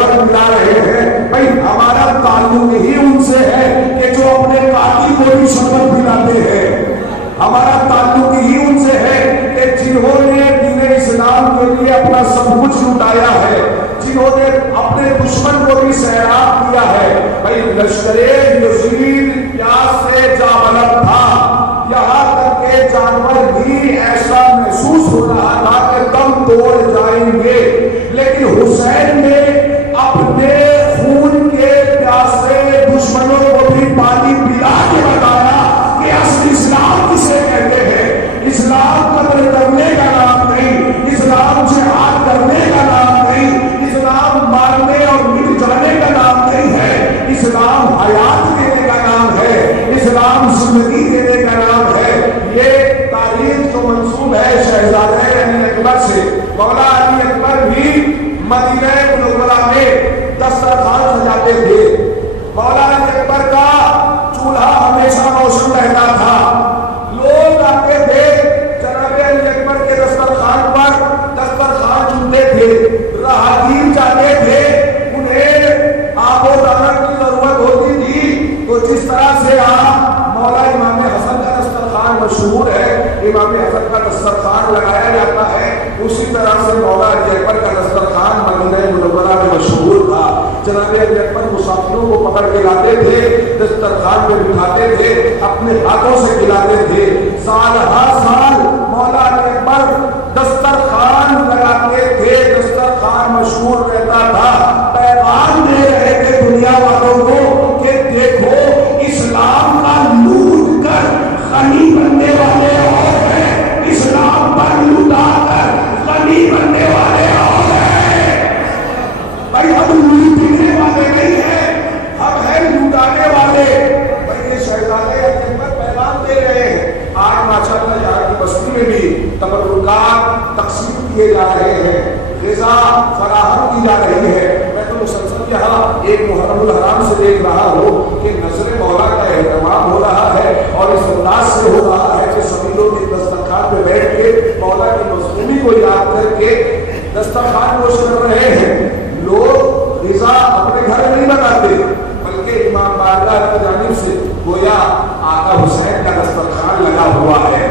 शरबत पिला रहे हैं, भाई हमारा ताल्लुक ही उनसे है कि जो अपने कातिल को भी शरबत पिलाते हैं। हमारा ताल्लुक ही उनसे है कि जिन्होंने दीन इस्लाम के लिए अपना सब कुछ लुटाया है, जिन्होंने अपने दुश्मन को भी सैराब किया है। भाई लश्करे यजीद प्यास से जावलब था, यहाँ तक के जानवर भी ऐसा महसूस हो रहा था कि दम तोड़ जाएंगे, लेकिन हुसैन ने अपने खून के प्यासे दुश्मनों को भी पानी पिला के बताया कि असल इस्लाम किसे कहते हैं। इस्लाम कत्ल करने का नाम नहीं, इस्लाम जिहाद करने का नाम नहीं, इस्लाम मारने और मिट जाने का नाम नहीं है, इस्लाम हयात देने का नाम है, इस्लाम जिंदगी देने का नाम है। ये तारीख जो मंसूब है शहजादे अली अकबर से, मौला अली अकबर भी मदीना मुनव्वरा में दस्तरखान सजाते थे। मौला अली अकबर का चूल्हा हमेशा रोशन रहता था। लोग आते थे जनाब अली अकबर के दस्तरखान पर दस्तरखान चुनते थे, राहगीर जाते थे, उन्हें आबो दाना की जरूरत होती थी तो जिस तरह से आप मौला इमाम हसन का दस्तरखान मशहूर है, इमाम हसन का दस्तरखान लगाया जाता है, उसी तरह से मौला अली अकबर का दस्तरखान मदीना मुनव्वरा में मशहूर था। जनाब अली अकबर मुसाफिरों को पकड़ के लाते थे, दस्तरखान पे बिठाते थे, अपने हाथों से खिलाते थे। साल हर साल मौला अली अकबर दस्तरखान लगाते थे, दस्तरखान मशहूर रहता था। पैगाम दे रहे थे दुनिया वालों को कि देखो इस्लाम का लूट कर गनी बनने वाले और हैं, इस्लाम पर लुटा कर गनी बनने वाले और हैं। भाई हम लूटने वाले नहीं हैं, हम हैं लुटाने वाले। भाई ये शहजादे अकबर पैगाम दे रहे हैं। आज माशाअल्लाह यहाँ की बस्ती में भी तबर्रुकात तकसीम किए जा रहे हैं, ग़िज़ा फराहम की जा रही है। मैं तो मुसलसल यहाँ एक मुहर्रमुल हराम से देख रहा हूँ कि नज़र मौला का एहतमाम हो रहा है और इस अंदाज से हो रहा है कि सभी लोग एक दस्तरखान पे बैठ के मौला की मज़लूमी को याद करके दस्तरखान नोश कर रहे हैं। लोग ग़िज़ा अपने घर नहीं बनाते, बल्कि इमाम बारगाह की जानिब से गोया आका हुसैन का दस्तरखान लगा हुआ है,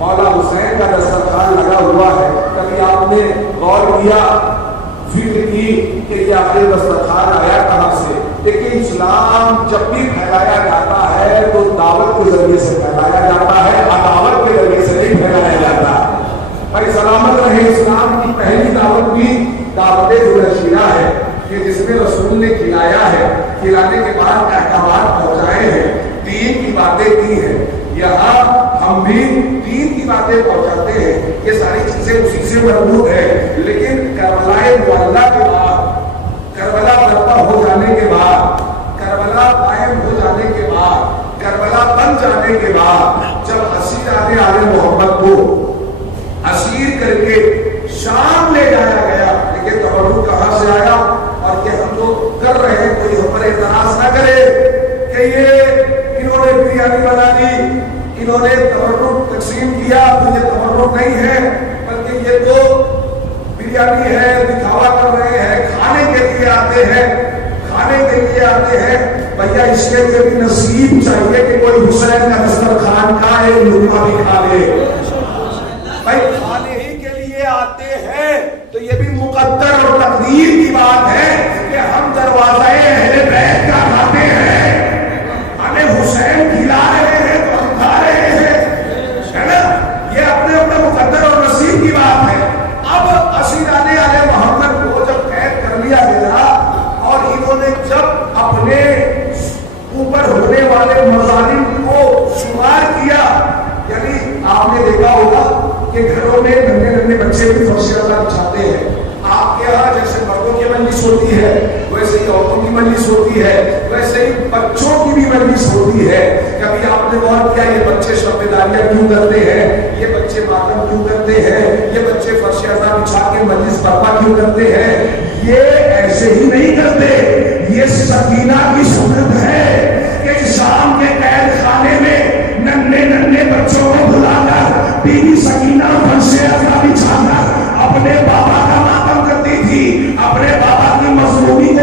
मौला हुसैन का दस्तरखान लगा हुआ है। कभी आपने गौर किया, फिक्र की कि ये आखिर दस्तरखान आया कहाँ से? देखिए इस्लाम जब भी फैलाया जाता है तो दावत के जरिए से फैलाया जाता है, अदावत के जरिए से नहीं फैलाया जाता। भाई सलामत रहे, इस्लाम की पहली दावत भी दावत ज़ुलशीरा है कि जिसमें रसूल ने खिलाया है, खिलाने के बाद अहकामात पहुँचाए हैं, दीन की बातें की हैं। यहाँ हम भी दीन की बातें पहुँचाते हैं, ये सारी चीजें उसी से मरबूत है। लेकिन करबलाए मुअल्ला के बाद, करबला बर्पा हो जाने के बाद, करबला कायम हो जाने के बाद, करबला बन जाने के बाद, जब असीर आले मोहम्मद को असीर करके शाम ले जाया गया, लेकिन तबर्रुक कहाँ से आया? और ये हम जो कर रहे हैं कोई हम पर एतराज ना करे कि ये इन्होंने बिरयानी बना दी, इन्होंने तबर्रुक तकसीम किया, तो ये तबर्रुक नहीं है, बल्कि ये तो बिरयानी है, दिखावा कर रहे हैं, खाने के लिए आते हैं, खाने के लिए आते हैं। भैया इसके लिए भी नसीब चाहिए कि कोई हुसैन का दस्तरखान का एक लुक़मा भी खा ले। भाई खाने ही के लिए आते हैं तो ये भी मुकद्दर और तकदीर की बात है कि हम दरवाज़े अहले बैत का खाते हैं, हमें हुसैन खिला रहे हैं तो हम खा रहे हैं, है ना? ये अपने अपने मुकद्दर और नसीब की बात है। अब असीर आले मोहम्मद को जब कैद कर लिया गया और इन्होंने जब अपने ऊपर होने वाले मज़ालिम को शुमार किया, यानी आपने देखा होगा कि घरों में नन्हे नन्हे बच्चे भी फर्श बिछाते हैं। आपके यहाँ जैसे मर्दों की मजलिस होती है वैसे ही औरतों की मजलिस होती है, वैसे ही बच्चों की भी मजलिस होती है। कभी आपने गौर किया ये बच्चे शब्दारियां क्यों करते हैं, ये बच्चे मातम क्यों करते हैं, ये बच्चे फर्श बिछा के मजलिस बर्पा क्यों करते हैं? ये ऐसे ही नहीं करते, ये सकीना की सुन्नत है कि शाम के कैद खाने में नन्हे नन्हे बच्चों को बुलाकर बीवी सकीना फर्श बिछाकर अपने बाबा का मातम करती थी, अपने बाबा की मजलूमी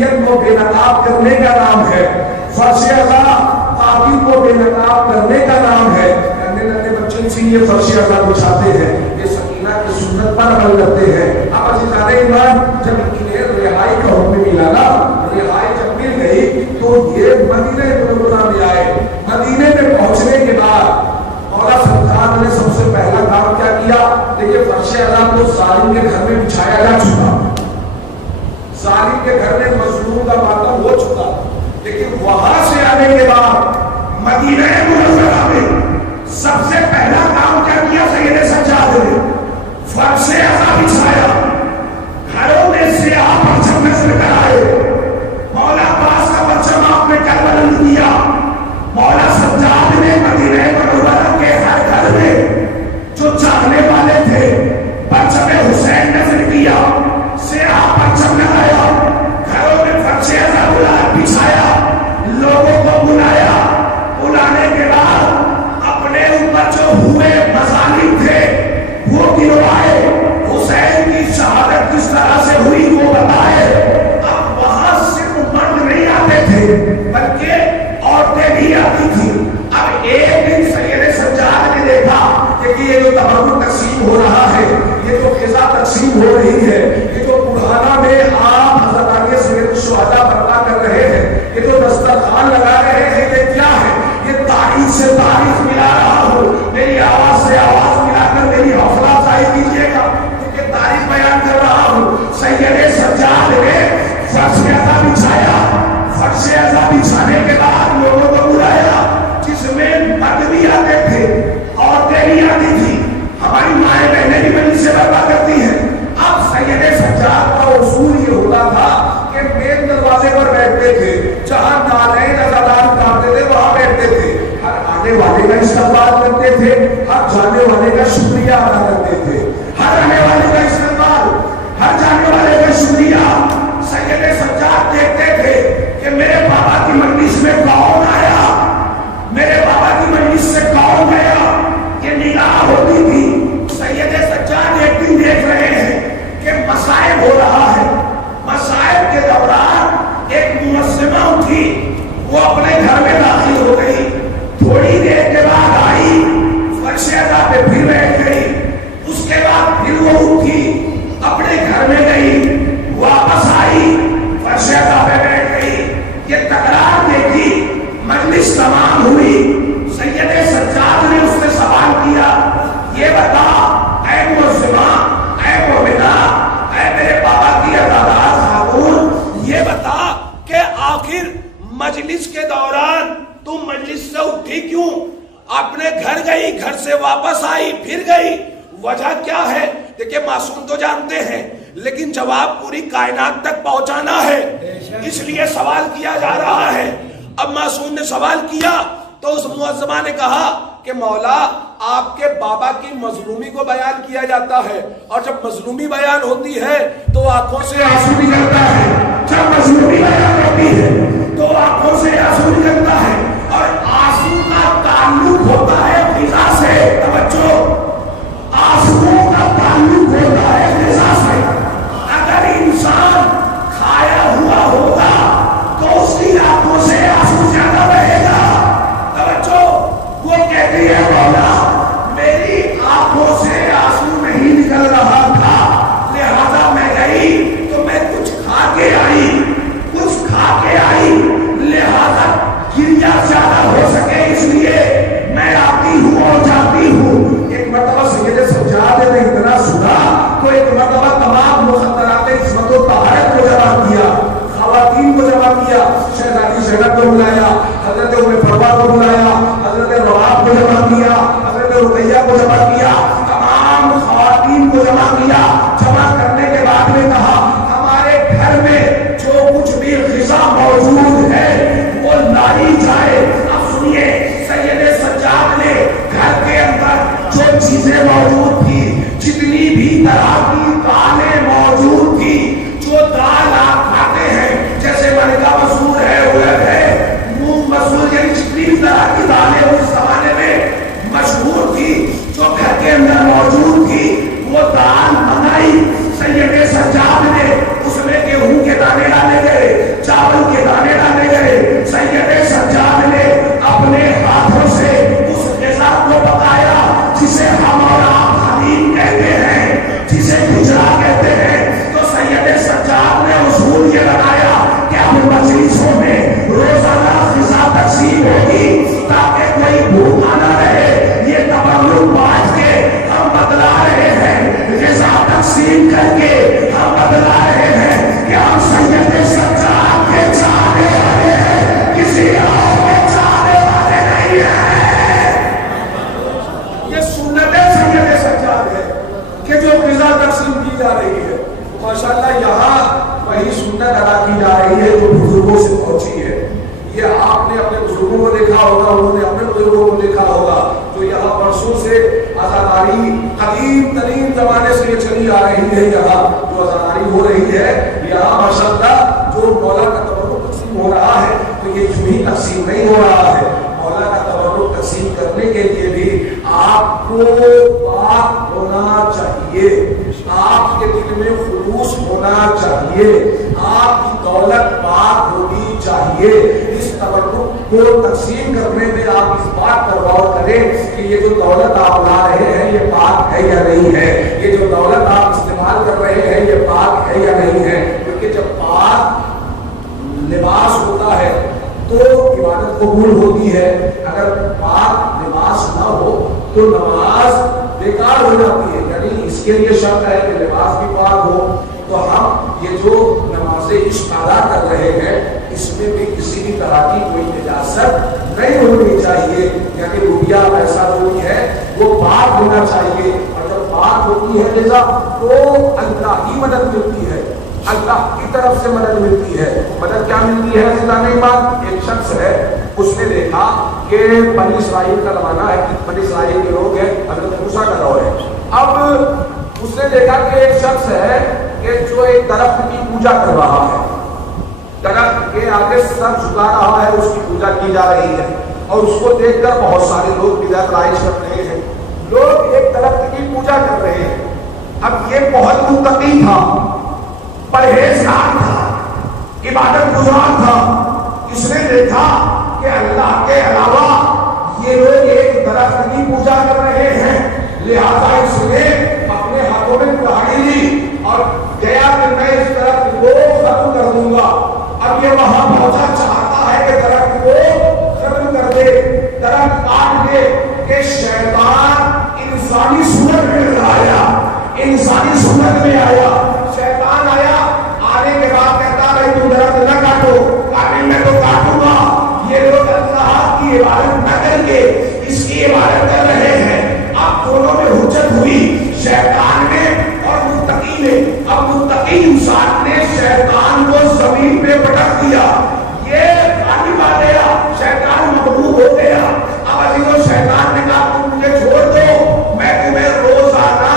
तकसीयत को बेनकाब करने का नाम है, फर्श अज़ा ताक़ी को बेनकाब करने का नाम है। नन्हे बच्चे इसीलिए फर्श अज़ा बिछाते हैं, ये सकीना की सुन्नत पर अमल करते हैं। अब अज़ीज़ाने ईमान, जब इन्हें रिहाई का हुक्म मिला ना, रिहाई जब मिल गई तो ये मदीने मुनव्वरा में आए। मदीने में पहुंचने के बाद मौला सरकार ने सबसे पहला काम क्या किया? देखिए फर्श अज़ा को जालिम के घर में बिछाया जा चुका, जालिम के घर में मजलूम का मातम हो चुका, लेकिन वहां से आने के बाद मदीने मुनव्वरा में सबसे पहला काम क्या किया सैयद सज्जाद ने? फर्श अज़ा बिछाया, घरों में से आप परचम नस्ल कराए, मौला अब्बास का परचम आपने कर बुलंद किया। मौला सज्जाद ने मदीने मुनव्वरा के हर घर में जो चाहने वाले थे परचम हुसैन नस्ल किया, सेहा परचम लगाया, घरों में फर्श अज़ा बिछाया, लोगों को बुलाया। बुलाने के बाद अपने ऊपर जो हुए मज़ालिम थे वो गिनवाए, हुसैन की शहादत किस तरह से हुई वो बताए। अब वहां सिर्फ मर्द नहीं आते थे बल्कि औरतें भी आती थी। अब एक दिन सैयद सज्जाद ने देखा कि ये जो तबर्रुक तकसीम हो रहा है, ये जो ग़िज़ा तकसीम हो रही है, ये जो बुढ़ाना में आप हज़रत आगे सैयद शुहदा बर्पा कर रहे हैं, ये जो दस्तरखान लगा रहे हैं, ये क्या है? ये तारीख से तारीख मिला रहा हूँ, मेरी आवाज से आवाज मिलाकर मेरी हौसला अफजाई कीजिएगा, क्योंकि तारीख बयान कर रहा हूँ। सैयद सज्जाद ने फर्श अज़ा बिछाया, फर्श अज़ा बिछाने के बाद लोगों को बुलाया, जिसमें मर्द भी आते थे, औरतें भी आती थी, हमारी माएँ बहनें भी मजलिस से बर्पा करती हैं। अब सैयद सज्जाद का उसूल ये होता था कि मेन दरवाजे पर बैठते थे, जहाँ नालैन अज़ादान काटते थे वहां बैठते थे, हर आने वाले का इस्तकबाल करते थे, हर जाने वाले का शुक्रिया अदा करते थे, हर आने वाले का इस्तकबाल, हर जाने वाले का शुक्रिया। सैयद सज्जाद देखते थे कि मेरे बाबा की मजलिस में कौन आया, मेरे बाबा की मजलिस से कौन गया, ये निगाह होती थी। सैयद सज्जाद एक दिन देख रहे हैं कि मसाइब हो रहा है, मसाइब के दौरान एक मुअज्जिमा उठी, वो अपने घर में दाखिल हो गई, थोड़ी देर के बाद आई, फर्श अज़ा पे फिर बैठ गई, उसके बाद फिर वो उठी, अपने घर में गई, वापस आई, फर्श अज़ा पे बैठ गई। ये तकरार देखी, मजलिस तमाम हुई। सैयद सज्जाद ने उससे सवाल किया, ये बता ऐ मुअज्जिमा, ऐ मोमिना, ऐ मेरे बाबा की अज़ादार खातून, ये बता कि आखिर मजलिस के दौरान तुम मजलिस से उठी क्यों? अपने घर गई, घर से वापस आई, फिर गई, वजह क्या है? देखिए मासूम तो जानते हैं, लेकिन जवाब पूरी कायनात तक पहुंचाना है, इसलिए सवाल किया जा रहा है। अब मासूम ने सवाल किया तो उस मुअज्जिमा ने कहा कि मौला आपके बाबा की मजलूमी को बयान किया जाता है, और जब मजलूमी बयान होती है तो आंखों से आंसू निकलता है, जब मजलूमी बयान होती है तो आंखों से आंसू निकलता है, और आंसू का ताल्लुक होता है ग़िज़ा से। तवज्जो, आंसुओं का ताल्लुक होता है ग़िज़ा से। अगर इंसान खाया हुआ होगा तो उसकी आंखों से आंसू ज्यादा बहेगा। तवज्जो, वो कहती है मौला मेरी आंखों से आंसू नहीं निकल रहा था, लिहाजा मैं गई तो मैं कुछ खा के आई, लिहाजा गिरिया ज्यादा हो सके इसलिए मैं आती हूँ और जाती हूँ। एक मरतबा सैयद सज्जाद ने इतना सुना तो एक मरतबा तमाम मुखद्दरात इस्मत व तहारत को जमा किया, खवातीन को जमा किया, शहजादी ज़ैनब को बुलाया, हजरत उम्मे फरवा को बुलाया, हजरत रवाब को जमा किया, हजरत रुकैया को जमा किया, तमाम खवातीन को जमा किया। जमा करने के बाद में कहा हमारे घर में जो कुछ भी ग़िज़ा मौजूद है वो लाई जाए। अब सुनिए, सैयद सज्जाद ने घर के अंदर जो चीजें मौजूद थी, जितनी भी तरह की दालें मौजूद थी, जो दाल आप खाते हैं, जैसे मलिका मसूर है, उड़द है, मूंग मसूर, यानी जितनी भी तरह की दालें उस जमाने में मशहूर थी, जो घर के अंदर मौजूद थी, वो दाल बनाई। सैयद सज्जाद ने उसमें गेहूं के दाने डाले गए, जिन्हों के चाहने वाले नहीं है। ये सुन्नते सैयद सज्जाद है कि जो ग़िज़ा तक़सीम की जा रही है, माशाअल्लाह यहाँ वही सुन्नत अदा की जा रही है जो बुजुर्गों से पहुंची है। ये आपने अपने बुजुर्गों को देखा होगा, उन्होंने अपने बुजुर्गों को देखा होगा, जो यहाँ वर्षों से आज़ादारी कदीम तरीन जमाने से ये चली आ रही है। यहाँ जो आज़ादारी हो रही है, यहाँ माशाअल्लाह जो मौला का तबर्रुक तक़सीम हो रहा है, तो ये यूं ही तक़सीम नहीं हो रहा है। मौला का तबर्रुक तक़सीम करने के लिए भी आपको पाक होना चाहिए, आपके दिल में खुलूस होना चाहिए, आपकी दौलत पाक होनी चाहिए। इस तबर्रुक को तक़सीम करने में आप इस बात पर गौर करें कि ये जो दौलत आप ला रहे हैं ये पाक है या नहीं है, ये जो दौलत आप इस्तेमाल कर रहे हैं ये पाक है या नहीं है। क्योंकि जब पाक लिबास होता है तो इबादत कबूल होती है, अगर पाक लिबास ना हो तो नमाज बेकार हो जाती है। यानी इसके लिए शर्त है कि लिबास भी पाक हो। तो हम ये जो नमाज़े इश्क अदा कर रहे हैं इसमें भी किसी भी तरह की कोई निजासत नहीं होनी चाहिए। यानी रुपया पैसा जो भी है वो पाक होना चाहिए, और जब पाक होती है लिजा तो अल्लाह की मदद मिलती है, अल्लाह की तरफ से मदद मिलती है। मदद क्या मिलती है? एक शख्स है, उसने देखा कि बनी इस्राइल का ज़माना है, बनी इस्राइल के लोग हैं, हज़रत मूसा का दौर है। अब उसने देखा कि एक शख्स है कि जो एक दरख्त की पूजा कर रहा है, दरख्त के आगे सर झुका रहा है, उसकी पूजा की जा रही है, और उसको देखकर बहुत सारे लोग बिदअत राइज कर रहे हैं। लोग एक दरख्त की पूजा कर रहे हैं। अब ये बहुत मुत्तकी था, परहेजगार था, इबादत गुजार था। इसने देखा कि अल्लाह के अलावा ये लोग एक दरख्त की पूजा कर रहे हैं, लिहाजा इसने अपने हाथों में कुल्हाड़ी ली और गया कि मैं इस दरख्त को खत्म कर दूंगा। अब ये वहां पहुंचा, चाहता है कि दरख्त को खत्म कर दे, दरख्त काट दे, कि शैतान इंसानी सूरत में आया, इंसानी सूरत में आया। शैतान आया, आने के बाद कहता भाई तुम दरख्त न काटो, काटने में तो काटूंगा। ये लोग अल्लाह की इबादत न करके इसकी इबादत कर रहे हैं। अब दोनों में हुज्जत हुई, शैतान ने और मुत्तकी ने। अब मुत्तकी इंसान ने शैतान को जमीन पे पटक दिया, ये पानी पा गया, शैतान मगलूब हो गया। अब अजीजों, शैतान ने कहा तुम मुझे छोड़ दो, मैं तुम्हें रोजाना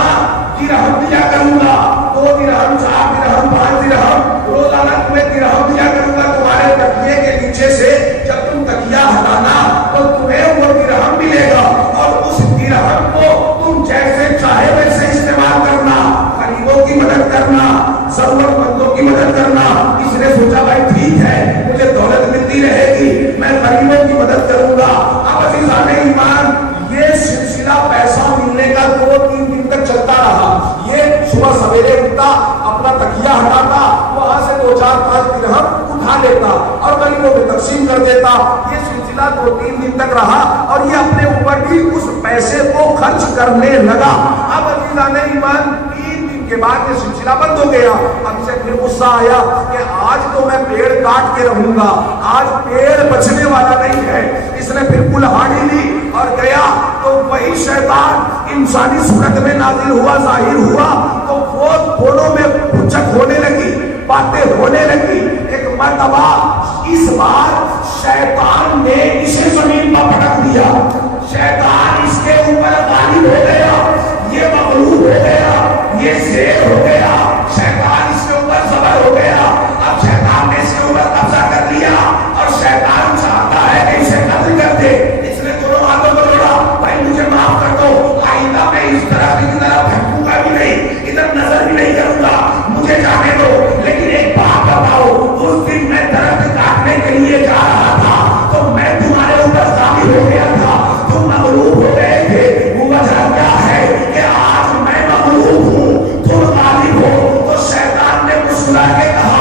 दिरहम दिया करूंगा, 2 दिरहम, 4 दिरहम, 5 दिरहम, रोजाना तुम्हें दिरहम दिया करूंगा तुम्हारे तकिए के नीचे से। जब तुम तकिया हटाना तो तुम्हें वो दिरहम मिलेगा, और उस दिरहम को तुम जैसे चाहे वैसे इस्तेमाल करना, गरीबों की मदद करना, जरूरतमंदों की मदद करना। इसने सोचा भाई ठीक है, मुझे दौलत मिलती रहेगी, मैं गरीबों की मदद करूंगा। अब अज़ीज़ाने ईमान, ये सिलसिला पैसा मिलने का 2-3 दिन तक चलता रहा। ये सुबह सवेरे उठता, अपना तकिया हटाता, वहां से 2-4-5 दिरहम उठा लेता और गरीबों में तकसीम कर देता। ये सिलसिला 2-3 दिन तक रहा, और ये अपने ऊपर भी उस पैसे को खर्च करने लगा। अब अज़ीज़ाने ईमान, 3 दिन के बाद ये सिलसिला बंद हो गया। अब इसे फिर गुस्सा आया कि आज तो मैं पेड़ काट के रहूंगा, आज पेड़ बचने वाला नहीं है। इसने फिर कुल्हाड़ी ली और गया, तो वही शैतान इंसानी सूरत में नाजिल हुआ, जाहिर हुआ। तो वो दोनों में हुज्जत होने लगी, बातें होने लगी। एक मर्तबा इस बार शैतान ने इसे जमीन पर पटक दिया, शैतान इसके ऊपर गालिब हो गया, ये मगलूब हो गया, ये शेर हो गया, शैतान इसके ऊपर सबर हो गया। अब शैतान ने इसके ऊपर कब्जा कर लिया, और शैतान चाहता है कि इसे कत्ल कर दे। इसने दोनों हाथों को जोड़ा, भाई मुझे माफ कर दो, आइंदा मैं इस तरह की तरफ भटकूंगा भी नहीं, इधर नजर भी नहीं करूंगा, मुझे जाने दो। लेकिन एक बात बताओ, उस दिन मैं दरख्त काटने के लिए जा रहा था, तो मैं तुम्हारे ऊपर गालिब हो गया था, तुम मगलूब हो गए थे। वजह क्या है कि आज मैं मगलूब हूं, तुम गालिब हो। तो शैतान ने मुस्कुरा के कहा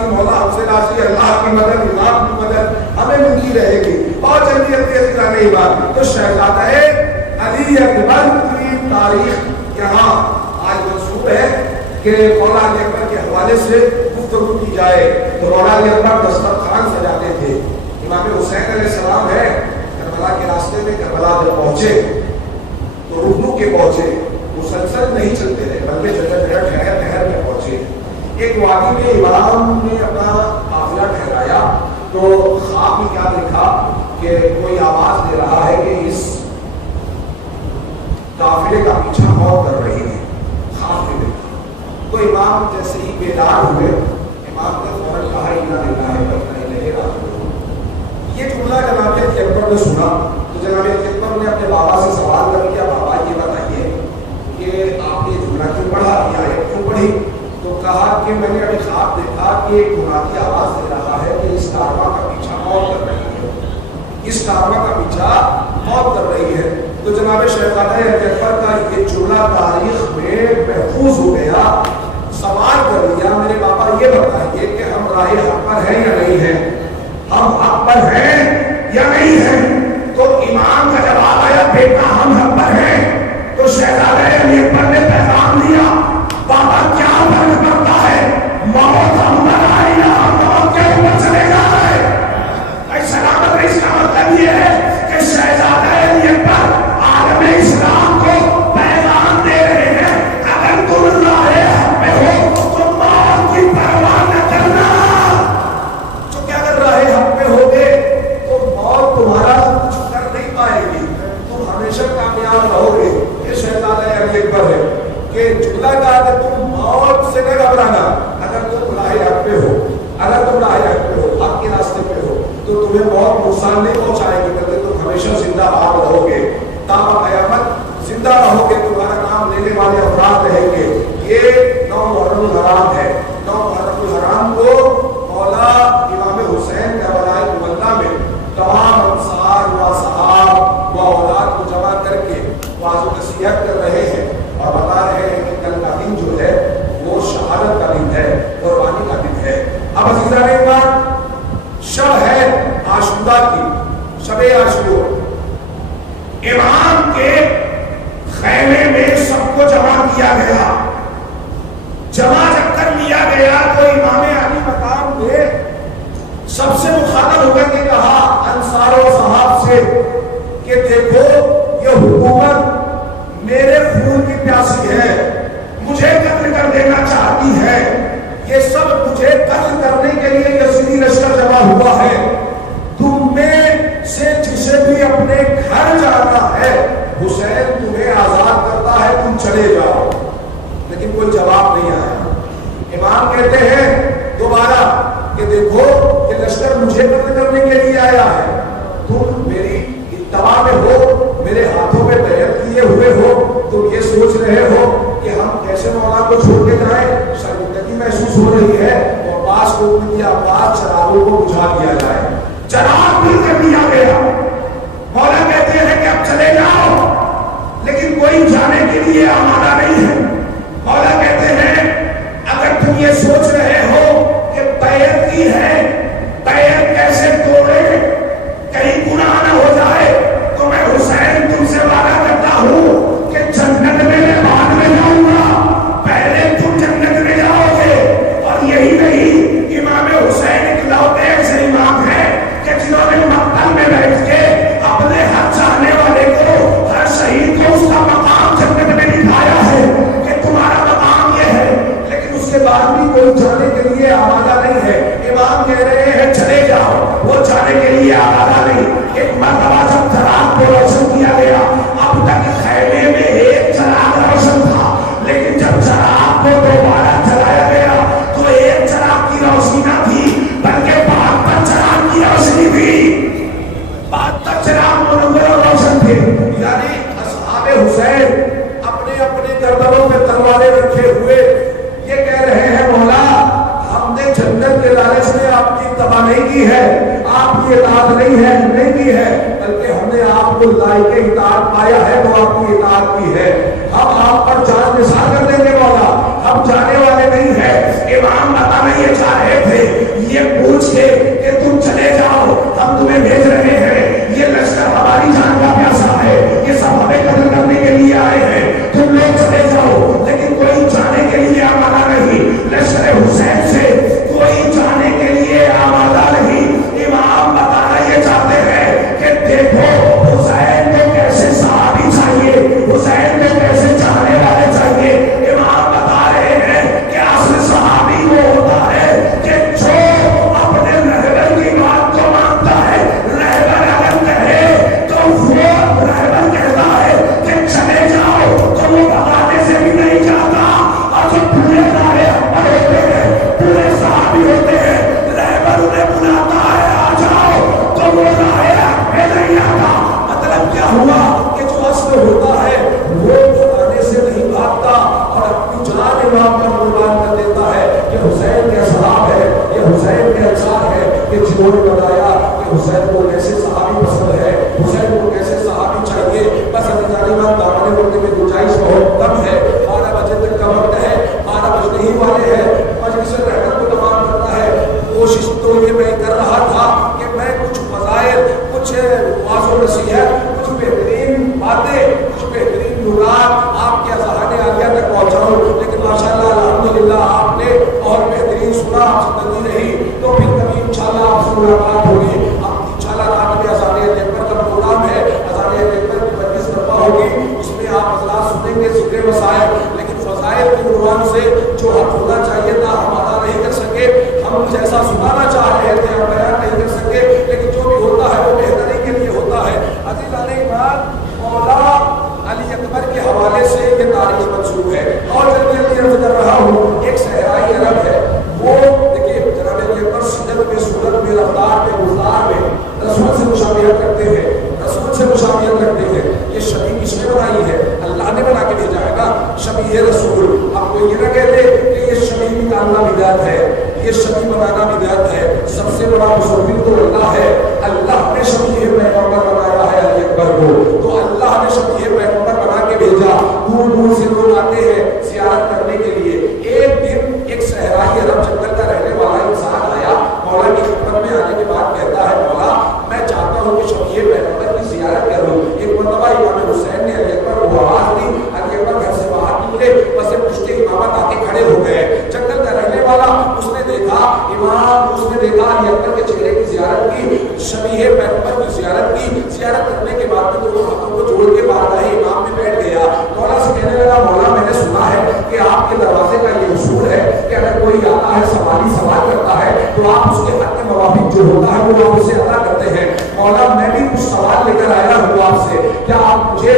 راضی, مولا ہم سے راضی, اللہ کی مدد, امام کی مدد ہمیں ملتی رہے گی. اور جلدی جلدی بات. تو شہزادہ علی اکبر کی تاریخ یہاں آج منسوب ہے کہ مولا علی اکبر کے حوالے سے گفتگو کی جائے. تو مولا علی اکبر دسترخوان سجاتے تھے. امام حسین علیہ السلام ہے کربلا کے راستے میں کربلا جب پہنچے تو رکنوں کے پہنچے, مسلسل نہیں چلتے رہے بلکہ جگہ جگہ ٹھہر ٹھہر کے پہنچے. ایک وادی میں امام نے اپنا قافلہ ٹھہرایا تو خواب میں کیا دیکھا کہ کوئی آواز دے رہا ہے کہ اس قافلے کا پیچھا موت کر رہی ہے. خواب میں دیکھا تو امام جیسے ہی بیدار ہوئے, امام نے فوراً کہا انا للہ و انا الیہ راجعون. یہ جملہ جناب اکبر نے سنا تو جناب اکبر نے اپنے بابا سے سوال کر لیا, بابا یہ بتائیے کہ آپ نے جملہ کیوں پڑھا, یہ آیت کیوں پڑھی؟ تو کہا کہ میں نے ابھی خواب دیکھا کہ ایک منادی آواز دے رہا ہے کہ اس کارواں کا پیچھا موت کر رہی ہے, اس کارواں کا پیچھا موت کر رہی ہے. تو جناب شہزادہ اکبر کا یہ جملہ تاریخ میں محفوظ ہو گیا. سوال کر لیا, میرے بابا یہ بتائیے کہ ہم راہ حق پر ہیں یا نہیں ہیں, ہم حق پر ہیں یا نہیں ہیں؟ تو امام کا جواب آیا بیٹا ہم حق پر ہیں. تو شہزادہ اکبر نے پیغام دیا بابا کیا فرق پڑتا ہے, موت ہم پر آئی یا موت کے اوپر چلے جا رہے. سلامت اس کا مطلب یہ ہے کہ شہزادہ اکبر عالم اسلام کو پیغام دے رہے ہیں اگر تم راہ حق پہ ہو تو موت کی پرواہ نہ کرنا. چونکہ اگر راہ حق پہ ہوگے تو موت تمہارا کچھ کر نہیں پائے گی, تم ہمیشہ کامیاب رہو گے. یہ شہزادہ اکبر ہے کہ جملہ کہا کہ تم موت سے نہ گھبرانا, اگر تم راہ حق پہ ہو, اگر تم راہ حق پہ ہو, حق کے راستے پہ ہو تو تمہیں بہت نقصان نہیں پہنچائے گی, بلکہ تم ہمیشہ زندہ باد رہو گے, تا قیامت زندہ رہو گے, تمہارا نام لینے والے افراد رہیں گے. یہ 9 محرم الحرام ہے. 9 محرم الحرام کو مولا امام حسین کربلائے مبلہ میں تمام انصار و اصحاب و اولاد کو جمع کر کے واعظ و نصیحت کر رہے ہیں اور بتا رہے ہیں کہ کل کا دن جو ہے وہ شہادت کا دن ہے, قربانی کا دن ہے. اب عزیزان ایمان, شب ہے عاشورہ کی, شب عاشورہ. امام کے خیمے میں سب کو جمع کیا گیا. جمع جب کر لیا گیا تو امام علی مقام نے سب سے مخاطب ہو کر کے کہا انصار و صحاب سے کہ دیکھو یہ حکومت میرے خون کی پیاسی ہے, مجھے قتل کر دینا چاہتی ہے. یہ سب مجھے قتل کرنے کے لیے یزیدی لشکر جمع ہوا ہے. تم میں سے جسے بھی اپنے گھر جانا ہے حسین تمہیں آزاد کرتا ہے, تم چلے جاؤ. لیکن کوئی جواب نہیں آیا. امام کہتے ہیں دوبارہ کہ دیکھو یہ لشکر مجھے قتل کرنے کے لیے آیا ہے, تم میری اتباع میں ہو, میرے ہاتھوں میں بیعت کیے ہوئے ہو, تم یہ سوچ رہے ہو کہ ہم کیسے مولا کو چھوڑ کے جائیں, شرمندگی محسوس ہو رہی ہے. اور عباس کو حکم دیا عباس چراغوں کو بجھا دیا جائے. چراغ بھی کر دیا گیا. مولا کہتے ہیں کہ اب چلے جاؤ, لیکن کوئی جانے کے لیے آمادہ نہیں ہے. مولا کہتے ہیں اگر تم یہ سوچ رہے ہو کہ بیعت کی ہے, بیعت کیسے توڑے, کہیں گناہ نہ ہو جائے, تو میں حسین تم سے وعدہ کرتا ہوں کہ جنت میں میں بعد میں جاؤں گا, پہلے تم جنت میں جاؤ گے. اور یہی نہیں, امام حسین اکلوتے ایسے امام ہیں کہ جنہوں نے مقتل میں بیٹھ کے اپنے ہر چاہنے والے کو, ہر شہید کو اس کا مقام جنت میں دکھایا ہے کہ تمہارا مقام یہ ہے. لیکن اس کے بعد بھی کوئی جانے کے لیے آمادہ نہیں ہے. امام کہہ رہے ہیں چلے جاؤ, وہ جانے کے لیے آمادہ نہیں. ایک مرتبہ جب چراغ کو روشن کیا گیا, اب تک خیمے میں ایک چراغ روشن تھا, لیکن جب چراغ کو دوبارہ جلایا گیا تو ایک چراغ کی روشنی نہ تھی, بلکہ 72 چراغ کی روشنی تھی. 72 چراغ منور اور روشن تھے. یعنی اصحاب حسین اپنے اپنے گردنوں پہ تلواریں رکھے ہوئے یہ کہہ رہے ہیں مولا ہم نے جنت کے لالچ میں آپ کی اتباع نہیں کی ہے, آپ کی اطاعت نہیں کی ہے, بلکہ ہم نے آپ کو لائق اطاعت پایا ہے تو آپ کی اطاعت کی ہے. ہم آپ پر جان نثار کر دیں گے مولا, ہم جانے والے نہیں ہیں. امام بتانا یہ چاہ رہے تھے कत्ल करने के लिए आए हैं, तुम लोग चले जाओ, लेकिन कोई जाने के लिए आमादा नहीं। लश्कर हुसैन से कोई जाने के लिए आमादा नहीं। इमाम बताना ये चाहते हैं कि देखो हुसैन को कैसे सहाबी चाहिए, हुसैन को कैसे चाहने वाले चाहिए। इमाम बता रहे हैं कि असली सहाबी वो होता है कि जो अपने रहबर की बात को मानता है। रहबर अगर कहे तो वो रहबर कहता है कि चले जाओ, तो वो बताने से भी नहीं जाता। और जो पूरे दारे अकबर होते हैं, पूरे सहाबी होते हैं, रहबर उन्हें बुलाता है आ जाओ, तो वो दारे में नहीं आता। मतलब क्या हुआ कि जो असल होता है वो बताने से नहीं भागता और अपनी जान इमाम पर कुर्बान कर देता है। ये हुसैन के असहाब है, ये हुसैन के अंसार है कि जिन्होंने बताया कि हुसैन को कैसे सहाबी पसंद है, हुसैन को कैसे सहाबी चाहिए। बस जालिमान दामन वक्त में गुंजाइश बहुत कम है, 12 बजे तक का वक्त है, 12 बजने ही वाले हैं। मजलिस रहमत को तमाम करना है। कोशिश तो ये मैं कर रहा था कि मैं कुछ फज़ाइल, कुछ वाज़ो नसीहत, कुछ बेहतरीन बातें, कुछ बेहतरीन नुरात आपके अज़हान आलिया तक पहुँचाऊँ, लेकिन माशाअल्लाह अल्हम्दुलिल्लाह आपने और बेहतरीन सुना, आपसे तंगी रही। तो फिर कभी इंशाअल्लाह आपसे मुलाकात होगी। अब इंशाअल्लाह रात में अज़ान अकबर का प्रोग्राम है, अज़ान अकबर की मजलिस बर्पा होगी, उसमें आप हज़रात सुनेंगे ज़िक्र मसाइल। लेकिन फ़ज़ाइल के उन्वान से जो हक़ होना चाहिए था हम अदा नहीं कर सके, हम जैसा सुनाना चाह रहे थे हम बयान नहीं कर सके, लेकिन जो भी होता है वो बेहतरी के लिए होता है। अज़ीज़ान ईमान, मौला अली अकबर के हवाले से ये तारीख मंसूब है। और जल्दी जल्दी अर्ज़ कर रहा हूँ, एक सहराई अरब है, वो देखिए जनाब अली अकबर सिदत में, सूरत में, रफ्तार में, गुज़ार में रसूल से मुशाबिहत करते हैं, रसूल से मुशाबिहत करते हैं। ये शबीह किसने बनाई है? अल्लाह ने बना के भेजा है ना, शबीह रसूल। आपको ये ना कहते कि ये शबीह निकालना बिदअत है, ये शबीह बनाना बिदअत है। सबसे बड़ा मुसव्विर तो अल्लाह है। अल्लाह ने शबीह पैगंबर बनाया है अली अकबर को, तो अल्लाह ने शबीह पैगंबर बना के भेजा। दूर दूर से लोग आते हैं ज़ियारत करने के लिए। एक दिन एक सहराई अरब जंगल का रहने वाला इंसान आया, मौला की खिदमत में आने के बाद कहता है, मौला मैं चाहता हूँ कि शबीह पैगंबर की ज़ियारत करूँ। एक मरतबा इमाम हुसैन ने अली अकबर को आवाज़ दी, अली अकबर घर से बाहर निकले, बस एक पुश्ते इमामत आके खड़े हो गए। जंगल का रहने वाला, उसने देखा इमाम, उसने देखा अली अकबर के चेहरे की ज़ियारत की, शबीह पैगंबर की ज़ियारत की। ज़ियारत करने के बाद में दोनों हाथों को जोड़ के बारगाह इमाम में बैठ गया। मौला से कहने लगा, मौला मैंने सुना है कि आपके दरवाजे का ये उसूल है कि अगर कोई आता है सवाली सवाल करता है तो आप उसके हक के मवाफिक जो होता है वो आप उसे अदा करते हैं। मौला मैं भी कुछ सवाल लेकर आया हूँ आपसे, क्या आप मुझे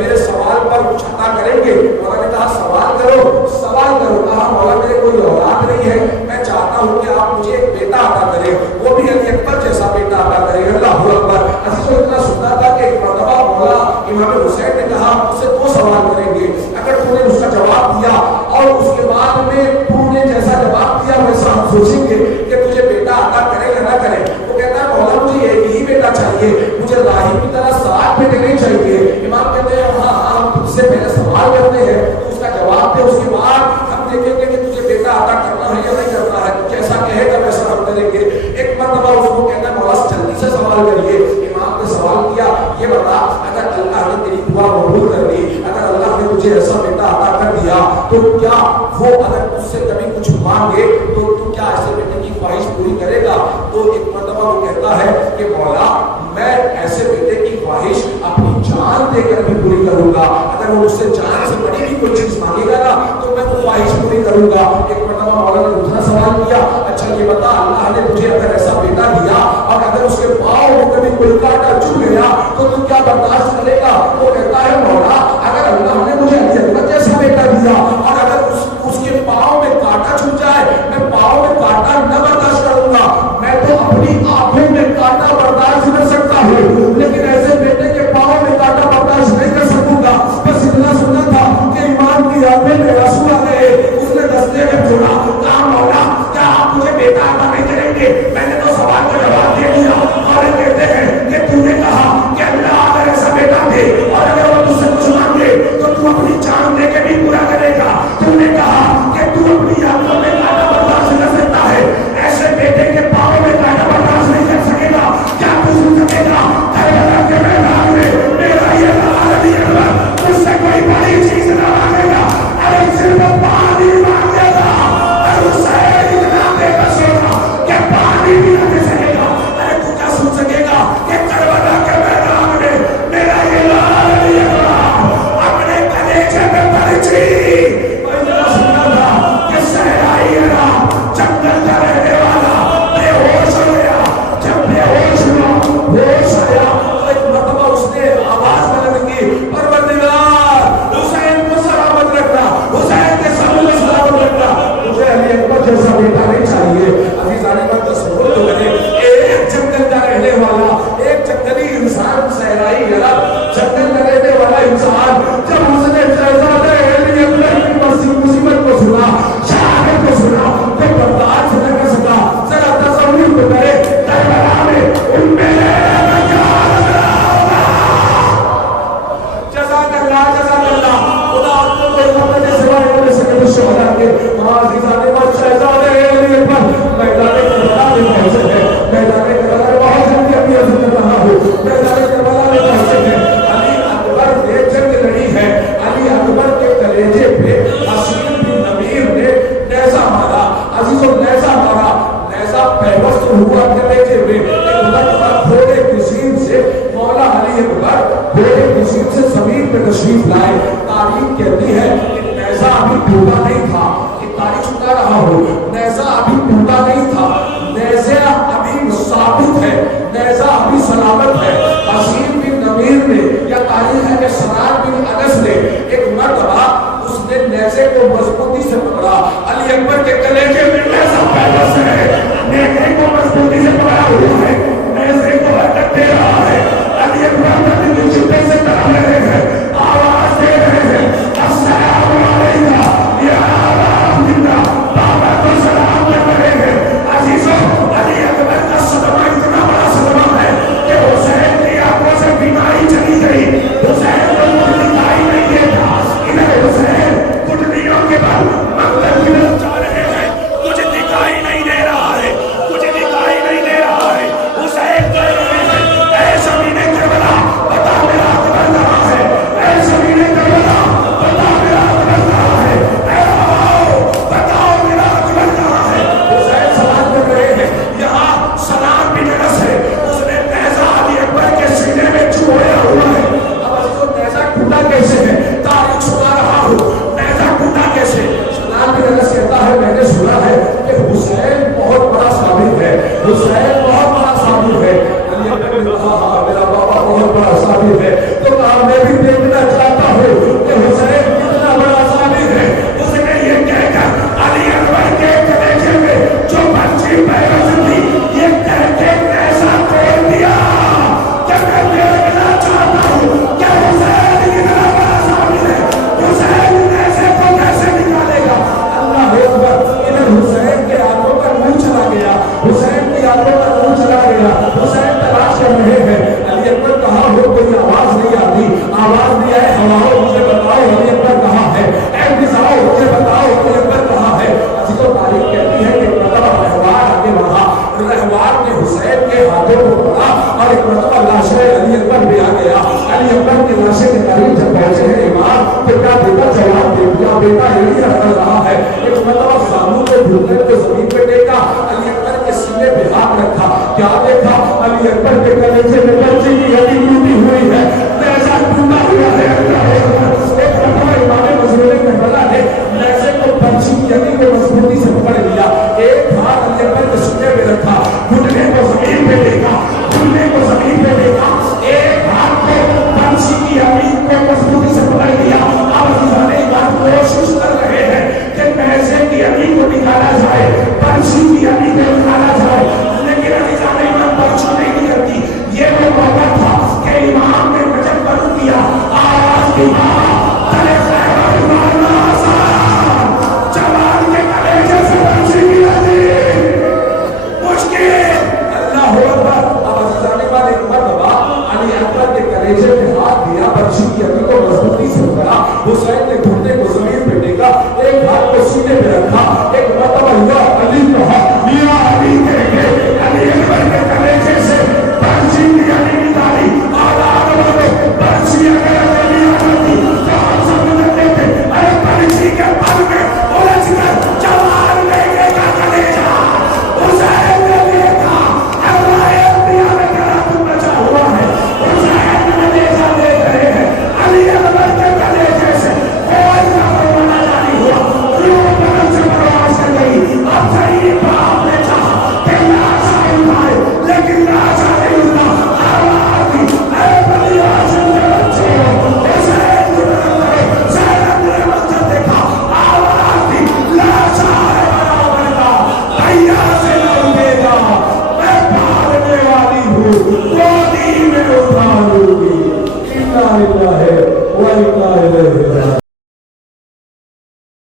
मेरे सवाल पर कुछ अता करेंगे? मौला ने कहा सवाल करो, सवाल करो। कहा मौला मेरे कोई औलाद नहीं है, मैं चाहता हूँ कि आप मुझे एक बेटा अता करें, वो भी अली अकबर जैसा बेटा अता करें। अल्लाहु अकबर। अजीज़ों इतना सुनना था कि एक मरतबा मौला इमाम हुसैन ने कहा मुझसे 2 सवाल करेंगे, अगर तूने उसका जवाब दिया और उसके बाद में तूने जैसा जवाब दिया वैसा हम सोचेंगे कि तुझे बेटा अता करेगा ना करे। वो कहता है मौला मुझे एक ही बेटा चाहिए, मुझे राहिब की तरह 7 बेटे नहीं चाहिए। इमाम कहते हैं हाँ हाँ तुझसे पहले सवाल करते हैं, तो उसका जवाब दे, उसके बाद हम देखेंगे कि तुझे बेटा अता करना है या नहीं करना है। जैसा कहेगा वैसा हम करेंगे। एक मरतबा उसको कहता है मौला जल्दी से सवाल करिए। इमाम ने सवाल किया, ये बता अगर अल्लाह ने तेरी दुआ कबूल कर ली, अगर अल्लाह ने तुझे ऐसा बेटा अता कर दिया तो क्या वो अगर तुझसे कभी कुछ मांगे तो तू क्या ऐसे बेटे की ख्वाहिश पूरी करेगा? तो एक मरतबा वो कहता है कि मौला मैं ऐसे बेटे की ख्वाहिश अपनी जान देकर भी पूरी करूंगा। अगर वो मुझसे जान से बड़ी भी कोई चीज मांगेगा ना तो मैं वो ख्वाहिश पूरी करूंगा। एक मरतबा मौला ने दूसरा सवाल किया, अच्छा ये बता अल्लाह ने तुझे अगर ऐसा बेटा दिया और अगर उसके पाँव में कभी कोई कांटा चुभ गया तो तू क्या बर्दाश्त करेगा? वो कहता है मौला अगर अल्लाह ने मुझे जैसा बेटा दिया और अगर उसके पाँव में कांटा चुभ जाए, मैं पाँव में कांटा न बर्दाश्त करूंगा। मैं तो अपनी आंखों में कांटा बर्दाश्त कर सकता हूँ, लेकिन ऐसे बेटे के पाँव में कांटा बर्दाश्त नहीं कर सकूंगा। बस इतना सुना था कि ईमान की आंखें में आंसू आ गए। उसने दस्ते में जोड़ा, कहा मौला क्या आप मुझे बेटा अता नहीं करेंगे? मैंने तो सवाल का जवाब दे दिया। और कहते हैं कि तूने कहा कि अल्लाह अगर ऐसा बेटा दे और अगर वो तुझसे कुछ मांगे तो तू अपनी जान दे के भी पूरा करेगा। तूने कहा कि तू अपनी आंखों में कांटा बर्दाश्त कर सकता है, ऐसे बेटे के पाँव में कांटा बर्दाश्त नहीं कर सकेगा। क्या तू सुन सकेगा? करबला के मैदान में मेरा ये लाल لا جزاک اللہ خدا آپ کو کوئی مدد سوائے ہونے سے کچھ بنا کے عزیزان اور شہزادے علی پر میدان کربلا میں پہنچے ہیں میدان کربلا میں بہت جلدی اپنی عزت کر رہا ہوں میدان کربلا میں پہنچے ہیں علی اکبر نے جنگ لڑی ہے علی اکبر کے کلیجے پہ حسین بن نمیر نے نیزہ مارا عزیزوں نیزہ مارا نیزہ پیوست ہوا کلیجے میں ایک مرتبہ گھوڑے کی زین سے مولا علی اکبر گھوڑے کی زین سے زمین پہ تشریف لائے تاریخ کہتی ہے کہ نیزہ ابھی ٹوٹا نہیں تھا یہ تاریخ چکا رہا ہوں نیزہ ابھی ٹوٹا نہیں تھا نیزہ ابھی ثابت ہے نیزہ ابھی سلامت ہے حسین بن نمیر نے یا تاریخ ہے کہ سرار بن انس نے ایک مرتبہ اس نے نیزے کو مضبوطی سے پکڑا علی اکبر کے کلیجے میں نیزہ پیوست ہے نیزے کو مضبوطی سے پکڑا ہوا ہے نیزے کو حرکت دے رہا ہے علی اکبر کا دل چھپے سے کرا رہے ہیں آواز دے رہے ہیں السلام علیکم یا رحمت بابا کو سلام دے رہے ہیں عزیزوں علی اکبر کا صدمہ اتنا بڑا صدمہ ہے کہ حسین کی آنکھوں سے بیماری چلی گئی حسین کو کچھ دکھائی نہیں دیتا ادھر حسین کٹنیوں کے بعد مقتل کی طرف جا رہے ہیں کچھ دکھائی نہیں دے رہا ہے کچھ دکھائی نہیں دے رہا ہے حسین کہہ رہے ہیں اے زمین کربلا بتا میرا اکبر کہاں ہے اے زمین کربلا بتا میرا اکبر کہاں ہے اے ہواؤ بتاؤ میرا اکبر کہاں ہے حسین سلام کر رہے ہیں یہاں سلام بھی نرس ہے اس نے نیزہ علی اکبر کے سینے میں چھوڑا ہوا ہے اب عزیزوں نیزہ ٹوٹا کیسے ہے تاریخ سنا رہا ہوں نیزہ ٹوٹا کیسے سلام بھی نرس کہتا ہے میں نے سنا ہے کہ حسین بہت بڑا ثابت ہے حسین بہت بڑا ثابت ہے علی اکبر نے کہا ہاں میرا بابا بہت بڑا ثابت ہے تو کہا میں بھی دیکھنا چاہتا ہوں کہ حسین کتنا بڑا ثابت ہے اس نے یہ کہہ کر علی اکبر کے کلیجے میں جو بچی پیوست تھی یہ کہہ کے نیزہ توڑ دیا کہ میں دیکھنا چاہتا ہوں کہ حسین کتنا بڑا ثابت ہے حسین نیزے کو کیسے نکالے گا اللہ اکبر ادھر حسین کے آنکھوں پر منہ چلا گیا حسین کی آنکھوں پر منہ چلا گیا حسین تلاش کر رہے ہیں علی اکبر کہاں ہو کوئی آواز نہیں آتی آواز نہیں آئے ہواؤ مجھے بتاؤ علی اکبر کہاں ہے اے فضاؤ مجھے بتاؤ علی اکبر کہاں ہے عزیزوں تاریخ کہتی ہے کہ ایک مرتبہ رہوار آگے بڑھا رہوار نے حسین کے ہاتھوں کو پکڑا اور ایک مرتبہ لاشیں علی اکبر بھی آ گیا علی اکبر کی لاشیں کے قریب جب پہنچے ہیں امام تو کیا بیٹا جواب دے دیا بیٹا یہی رکھ رہا ہے ایک مرتبہ زانو کو ڈھونڈنے کو زمین پہ ٹیکا علی اکبر کے سینے پہ ہاتھ رکھا کیا دیکھا علی اکبر کے کلیجے میں بچی کی ہڈی ٹوٹی ہوئی ہے نیزہ ٹوٹا ہوا ہے ایک مرتبہ امام مظلوم کربلا نے نیزے کو بچی کی ہڈی کو مضبوطی سے پکڑ لیا ایک ہاتھ علی اکبر کے سینے پہ رکھا گھٹنے کو زمین پہ دیکھا گھٹنے کو زمین پہ دیکھا ایک ہاتھ کو بچی کی ہڈی کو مضبوطی سے پکڑ لیا اب سارے بات کوشش کر رہے ہیں کہ نیزے کی ہڈی کو نکالا جائے بچی کی ہڈی کو نکالا جائے لیکن عزیزان امام بچی نہیں نکلتی یہ وہ موقع تھا کہ امام نے وجب کرو کیا آواز کی تلے خیبر مارنا آسان جوان کے کلیجے سے بچی کی ہڈی مشکل اللہ اکبر اب عزیزان امام ایک مرتبہ علی اکبر کے کلیجے میں ہاتھ دیا بچی کی ہڈی کو مضبوطی سے پکڑا حسین نے گھٹنے کو زمین پہ ٹیکا ایک ہاتھ کو سینے پہ رکھا ایک مرتبہ یا علی کہا یا علی کہہ کے علی اکبر کے کلیجے سے بچی کی ہڈی نکالی آواز بولو بچی اگر علی آتی تو ہم سمجھ لیتے ارے بچی کے پل میں الجھ کر جوان لے کے کا کلیجہ حسین نے دیکھا اللہ انبیاء میں کرا تو بچا ہوا ہے حسین نے نیزہ دیکھ رہے ہیں علی اکبر کے کلیجے سے کوئی نہ فرمانا جاری ہوا روح بدل سے پرواز کر گئی اب صحیح باپ نے چاہا کہ لاش آئے لیکن لاش آئے آواز دی اے بلی آشن کے بچے حسین کی مدد کرو زینب نے منظر دیکھا آواز دی لاش آئے برابر کا بھیا سے نہ اٹھے گا میں پھاڑنے والی ہوں گودی میں اٹھا لوں گی اِنَّا لِلَّهِ وَإِنَّا إِلَيْهِ راجعون